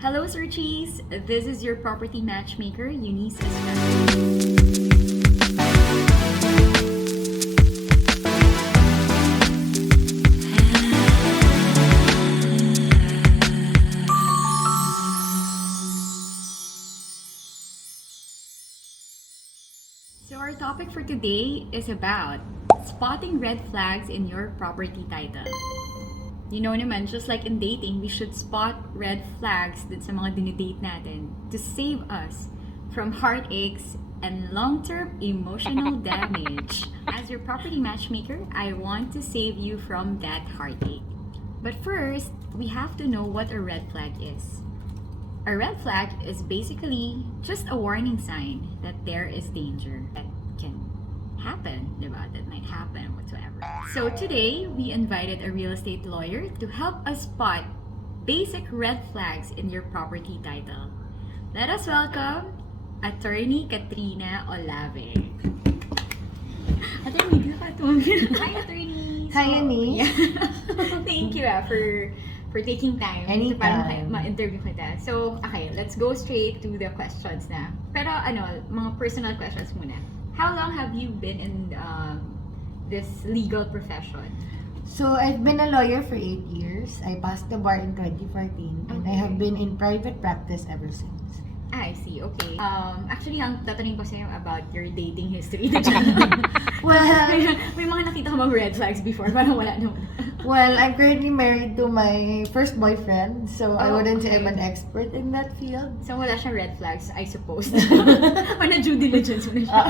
Hello, Searchies! This is your property matchmaker, Eunice Estrada. So our topic for today is about spotting red flags in your property title. You know naman, just like in dating, we should spot red flags dun sa mga dinidate natin to save us from heartaches and long-term emotional damage. As your property matchmaker, I want to save you from that heartache. But first, we have to know what a red flag is. A red flag is basically just a warning sign that there is danger that can happen, diba? That might happen whatsoever. So today, we invited a real estate lawyer to help us spot basic red flags in your property title. Let us welcome Attorney Katrina Olave. Attorney, di ka tumawag. Hi, Attorney! Hi, Eunice. Thank you for taking time to parang ma-interview kita. So, okay, let's go straight to the questions na. Pero mga personal questions muna. How long have you been in this legal profession? So, I've been a lawyer for 8 years. I passed the bar in 2014 and I have been in private practice ever since. I see, okay. Actually, ang tatanungin ko sa'yo about your dating history. Well, may mga nakita ko mga red flags before, parang wala naman. well, I'm currently married to my first boyfriend, so I wouldn't say okay. I'm an expert in that field. So, wala siyang red flags, I suppose. O na-due diligence mo na siya.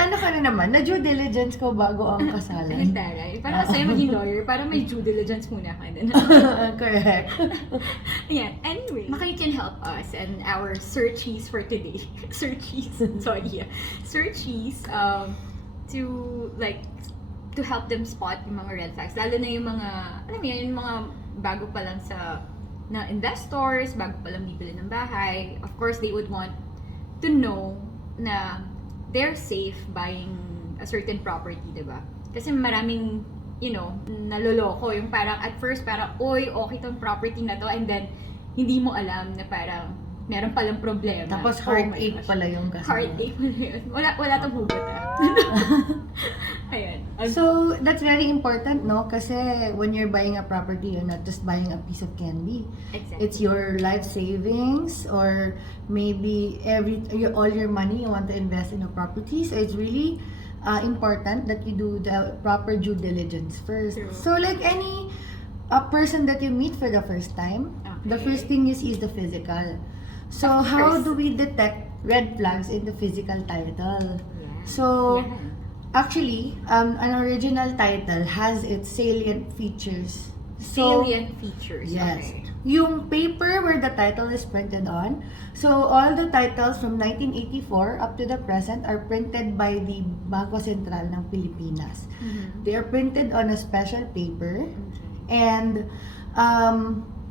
Ano ka na naman, na-due diligence ko bago ang kasalan. Taray. Parang sa'yo maging lawyer, parang may due diligence muna ka. Correct. Yeah, anyway, Maka you can help us and our searchies for today. Searchies to help them spot yung mga red flags. Lalo na yung mga, alam mo yun, yung mga bago pa lang na investors, bago pa lang bibili ng bahay. Of course, they would want to know na they're safe buying a certain property, diba? Kasi maraming, naloloko. Yung parang at first, parang, oy, okay tong property na to, and then, hindi mo alam na parang meron palang problema. Tapos heartache pala yung kasama. Heartache pala yun. Wala tong hugot Ayan. So, that's very important, no? Kasi when you're buying a property, you're not just buying a piece of candy. Exactly. It's your life savings, or maybe all your money you want to invest in a property. So, it's really important that you do the proper due diligence first. True. So, like a person that you meet for the first time, the first thing is the physical. So, how do we detect red flags in the physical title? Yeah. So, actually, an original title has its salient features. So, Salient features. yes. Okay. Yung paper where the title is printed on, so all the titles from 1984 up to the present are printed by the Bangko Sentral ng Pilipinas. Mm-hmm. They are printed on a special paper, and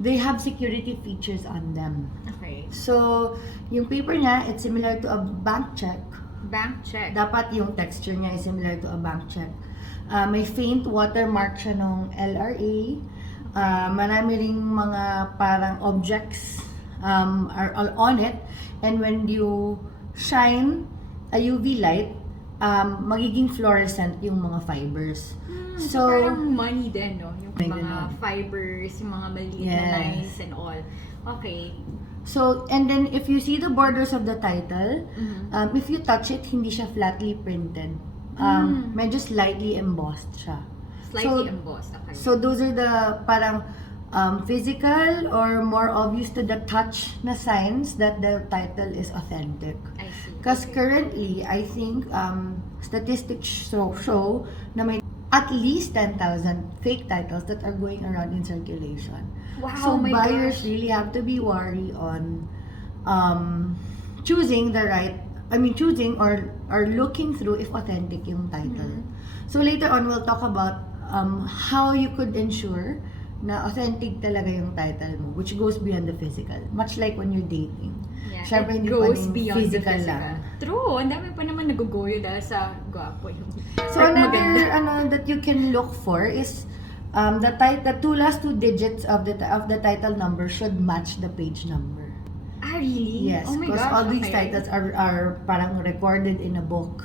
they have security features on them. Okay. So, yung paper niya, it's similar to a bank check. Bank check. Dapat yung texture niya is similar to a bank check. May faint watermark siya ng LRA. Marami ring mga parang objects are on it. And when you shine a UV light, magiging fluorescent yung mga fibers. So, parang money din, no? Yung mga fibers, yung mga maliit na lines and all. Okay. So, and then if you see the borders of the title, if you touch it, hindi siya flatly printed. Medyo slightly embossed siya. Slightly embossed, okay. So, those are the parang physical or more obvious to the touch na signs that the title is authentic. I see. Because currently, I think statistics show na may at least 10,000 fake titles that are going around in circulation. Wow, so my buyers gosh. really have to be wary on choosing or looking through if authentic yung title. So later on, we'll talk about how you could ensure na authentic talaga yung title mo, which goes beyond the physical. Much like when you're dating. Yeah, Siyempre, it hindi goes pa beyond physical the physical. lang. True, ang dami pa naman nagugoyo dahil sa gwapo yung So another that you can look for is The last two digits of the title number should match the page number. Ah, really? Yes, Oh my because gosh, all these okay. titles are parang recorded in a book.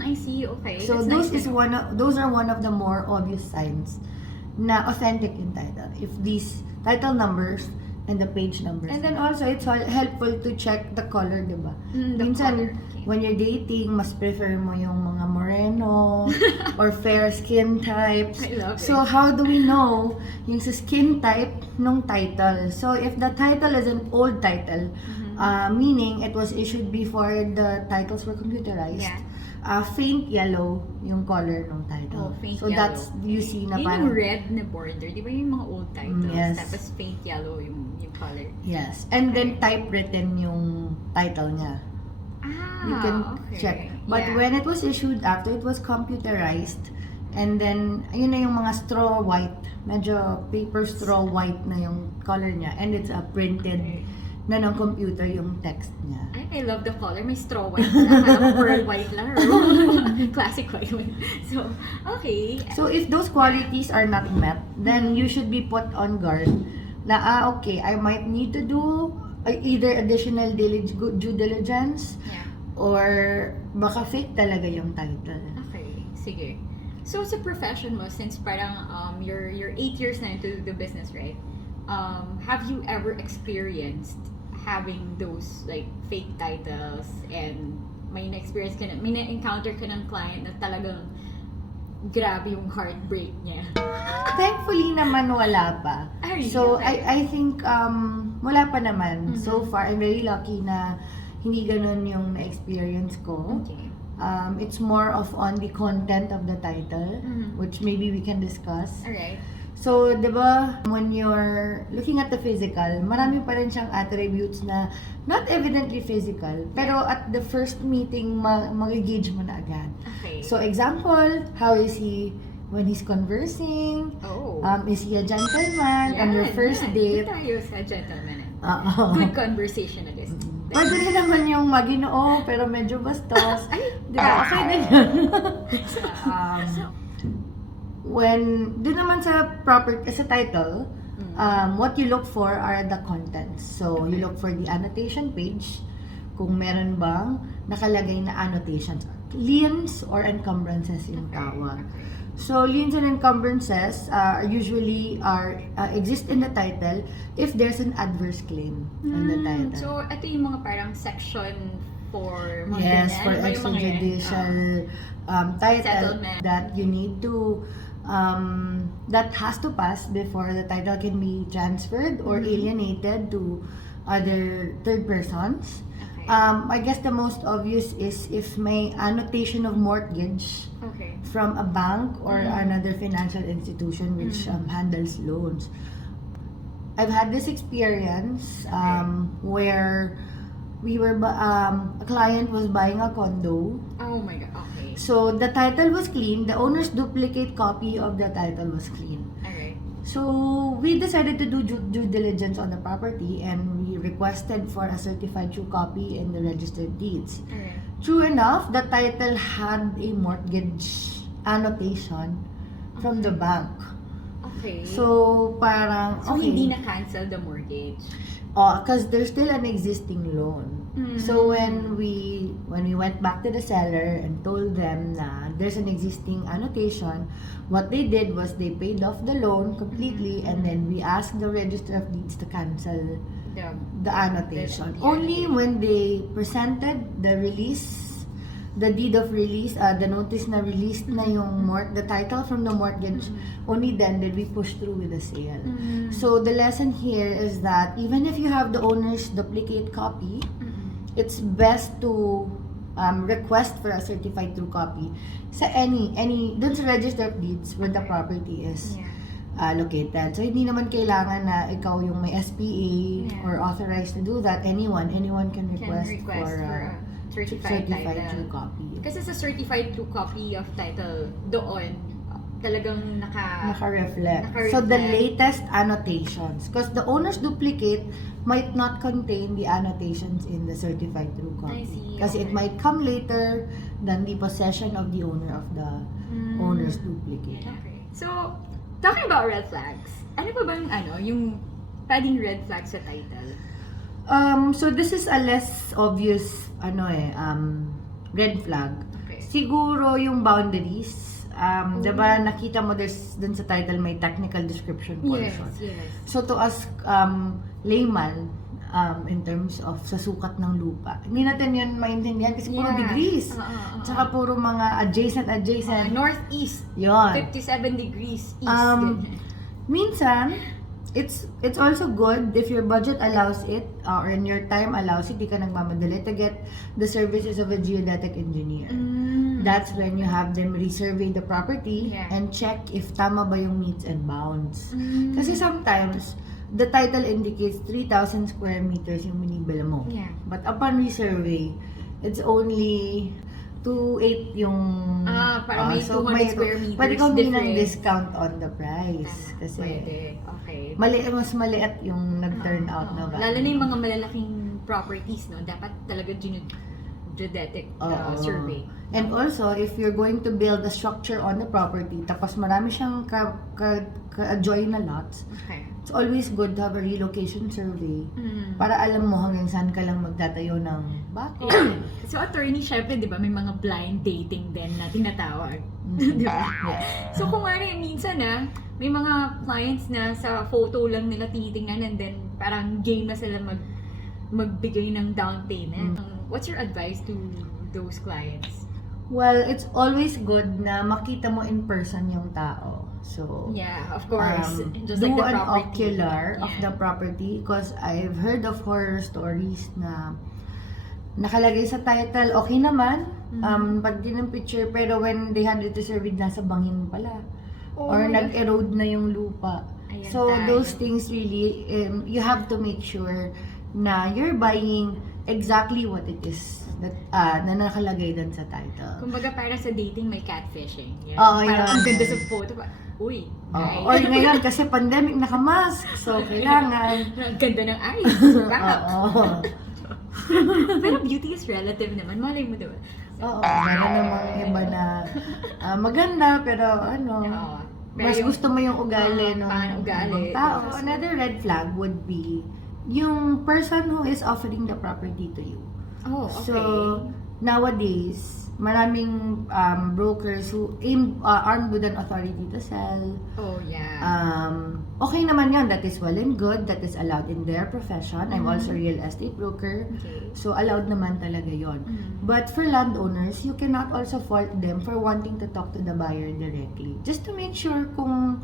I see. Okay. So That's nice to know. those are one of the more obvious signs na authentic yung title. If these title numbers and the page numbers. And then also, it's helpful to check the color, di ba? The Minsan, color, okay. when you're dating, mas prefer mo yung mga moreno or fair skin types. I love So, it. how do we know yung sa skin type nung title? So, if the title is an old title, meaning it was issued before the titles were computerized, Yeah. Faint yellow yung color ng title. Oh, faint So, yellow. that's, you see na Yun parang... yung red na border. Di ba yung mga old titles? Yes. Tapos faint yellow yung color. Yes. And then typewritten yung title niya. Ah, You can okay. check. But Yeah. when it was issued, after it was computerized, and then, yun na yung mga straw white, medyo paper straw white na yung color niya, and it's a printed na ng computer yung text niya. I love the color. May straw white na. Akala ko pearl white lang. Classic white. So, okay. So, if those qualities are not met, then you should be put on guard na, okay, I might need to do either additional due diligence Yeah. or baka fake talaga yung title. Okay. Sige. So, sa profession mo, since parang you're 8 years na into the business, right? Have you ever experienced having those like fake titles and may na-experience ka na, may na-encounter ka ng client na talagang grabe yung heartbreak niya? Thankfully naman wala pa. Ay, So okay. I think wala pa naman. So far I'm very lucky na hindi ganun yung na-experience ko. Okay. It's more of on the content of the title, which maybe we can discuss. Alright. So, di ba, when you're looking at the physical, marami pa rin siyang attributes na not evidently physical, pero at the first meeting, mag-gauge mo na agad. Okay. So, example, how is he when he's conversing? Oh. Is he a gentleman on your first date? Doon tayo sa gentleman. Oo. Good conversationalist. Pwede rin naman yung maginoo, pero medyo bastos. Ay, Di ba? Okay din yun. When, dun naman sa sa title, what you look for are the contents. So, you look for the annotation page, kung meron bang nakalagay na annotations. Liens or encumbrances yung tawag. So, liens and encumbrances usually exist in the title if there's an adverse claim in the title. So, ito yung mga parang section for mga Yes, ganyan. for Ano ba yung mga yan? extrajudicial title Settlement. that you need to that has to pass before the title can be transferred or alienated to other third persons. Okay. I guess the most obvious is if may annotation of mortgage Okay. from a bank or another financial institution which handles loans. I've had this experience where a client was buying a condo. Oh my God. Okay. So the title was clean. The owner's duplicate copy of the title was clean. Alright. So we decided to do due diligence on the property and we requested for a certified true copy in the registered deeds. Alright. True enough, the title had a mortgage annotation from the bank. Okay. So parang So, okay. hindi na-cancel the mortgage. Because there's still an existing loan. So when we went back to the seller and told them na there's an existing annotation, what they did was they paid off the loan completely and then we asked the Register of Deeds to cancel the annotation. The Only annotation. when they presented the release, the deed of release, the notice na released na yung the title from the mortgage, only then did we push through with the sale. So the lesson here is that even if you have the owner's duplicate copy, it's best to request for a certified true copy sa any dun sa Register of Deeds where the property is located. So hindi naman kailangan na ikaw yung may SPA or authorized to do that. Anyone can request for a certified title. true copy. Kasi sa certified true copy of title, doon, talagang Naka-reflect. Naka-reflect. So the latest annotations, because the owner's duplicate might not contain the annotations in the certified true I copy. see, Kasi okay. it might come later than the possession of the owner of the owner's duplicate. Okay. So, Talking about red flags, ano pa bang yung pwedeng red flags sa title? So this is a less obvious red flag. Okay. Siguro yung boundaries. Diba nakita mo dun sa title may technical description portion. Yes. So to us layman, in terms of sa sukat ng lupa, hindi natin yun maintindihan kasi puro degrees. Tsaka puro mga adjacent. Northeast. Yun. 57 degrees east. Ganyan. Minsan, it's also good if your budget allows it or in your time allows it, di ka nagmamadali to get the services of a geodetic engineer. That's when you have them resurvey the property and check if tama ba yung meets and bounds. Kasi sometimes, the title indicates 3,000 square meters yung binibila mo. Yeah. But upon resurvey, it's only 2,800 yung... para may 200 square meters pwede kang humingi ng difference. discount on the price. Kasi Pwede. Okay. mas maliit yung nag-turn out na value. Lalo na yung mga malalaking properties, no? Dapat talaga geodetic survey. And also, if you're going to build a structure on the property, tapos marami siyang ka-adjoin na lots, it's always good to have a relocation survey para alam mo hanggang saan ka lang magtatayo ng bahay. So, attorney, syempre, di ba, may mga blind dating din na tinatawag. Di ba? So, kung minsan may mga clients na sa photo lang nila tinitingnan and then parang game na sila magbigay ng down payment. What's your advice to those clients? Well, it's always good na makita mo in person yung tao. So, yeah, of course. Just do like the an property. ocular of the property because I've heard of horror stories na nakalagay sa title, okay naman, pag din ng picture, pero when they handed to survey, nasa bangin pala. Or nag-erode na yung lupa. Ayan So, tayo. those things really, you have to make sure na you're buying exactly what it is that na nakalagay dun sa title. Kumbaga parang sa dating may catfishing. Yeah. Oo, Parang yun. ang ganda sa photo. Uy, guys. Or ngayon, kasi pandemic, nakamask. So, kailangan. Ang ganda ng eyes. Bakit? Oo. Pero beauty is relative naman. Malay mo diba? Oo, meron namang iba na maganda, pero mas yung- gusto mo yung ugali ng ugali. ibang tao. Another red flag would be yung person who is offering the property to you. Oh, okay. So, nowadays, maraming brokers who armed with an authority to sell. Oh, yeah. Okay naman yun. That is well and good. That is allowed in their profession. I'm also a real estate broker. Okay. So, allowed naman talaga yon. But for landowners, you cannot also fault them for wanting to talk to the buyer directly. Just to make sure kung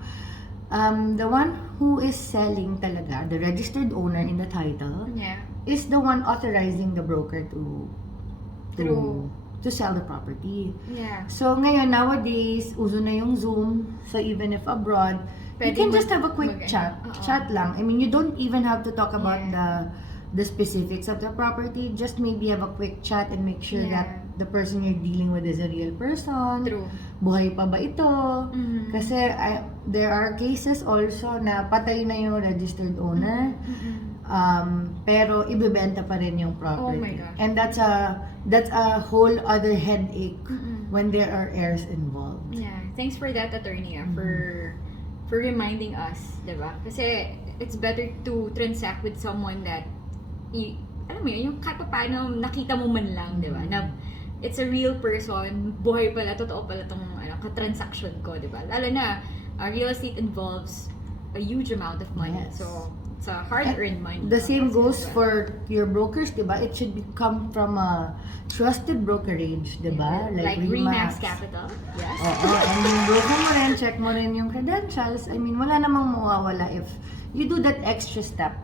the one who is selling talaga, the registered owner in the title, Yeah. is the one authorizing the broker to True. sell the property. Yeah. So ngayon, nowadays, uso na yung Zoom. So even if abroad, you can just have a quick chat. Chat lang. I mean, you don't even have to talk about the specifics of the property. Just maybe have a quick chat and make sure that the person you're dealing with is a real person. True. Buhay pa ba ito? Kasi there are cases also na patay na yung registered owner. Pero ibebenta pa rin yung property. Oh my gosh. And that's a whole other headache when there are heirs involved. Yeah. Thanks for that, attorney, for reminding us, diba? Kasi it's better to transact with someone that alam mo yun, yung kahit paano nakita mo man lang, diba? Na it's a real person, buhay pala, totoo pala tong ka-transaction ko, diba? Lalo na, real estate involves a huge amount of money. Yes. So, it's a hard-earned money. The same goes Diba? for your brokers, diba? It should come from a trusted brokerage, diba? Like Remax Capital. Yes. Oo, and yung broker mo rin, check mo rin yung credentials. I mean, wala namang mawawala if you do that extra step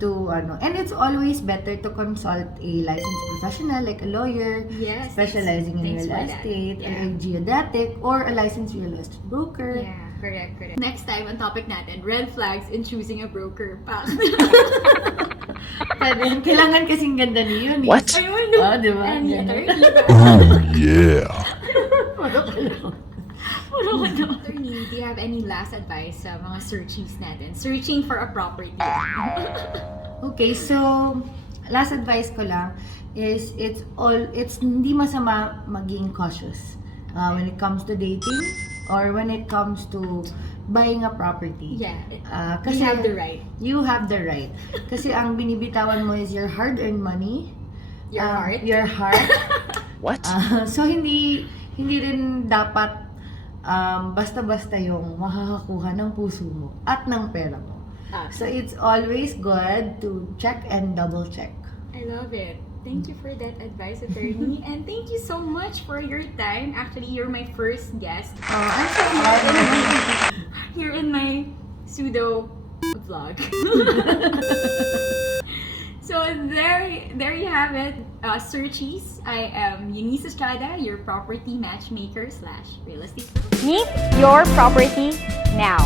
to and it's always better to consult a licensed professional like a lawyer Yes. specializing in Thanks real for that. estate or Yeah. a geodetic or a licensed real estate broker. Yeah, correct. Next time, ang topic natin, red flags in choosing a broker. Kailangan kasing ganda ni yun. What? Ayun, no? Oh, diba? And Ganun. attorney, Oh, yeah. Attorney, do you have any last advice sa mga searchies natin? Searching for a property. Okay, so last advice ko lang is it's hindi masama maging cautious when it comes to dating or when it comes to buying a property. Yeah. Kasi We have the right. You have the right. Kasi ang binibitawan mo is your hard-earned money. Your heart. Your heart. What? So hindi rin dapat basta-basta yung makakakuha ng puso mo at ng pera mo. So it's always good to check and double check. I love it. Thank you for that advice, attorney. And thank you so much for your time. Actually, you're my first guest I'm so honored. here in my pseudo vlog. So there you have it. Searchies. I am Eunice Estrada, your property matchmaker / real estate pro. Meet your property now.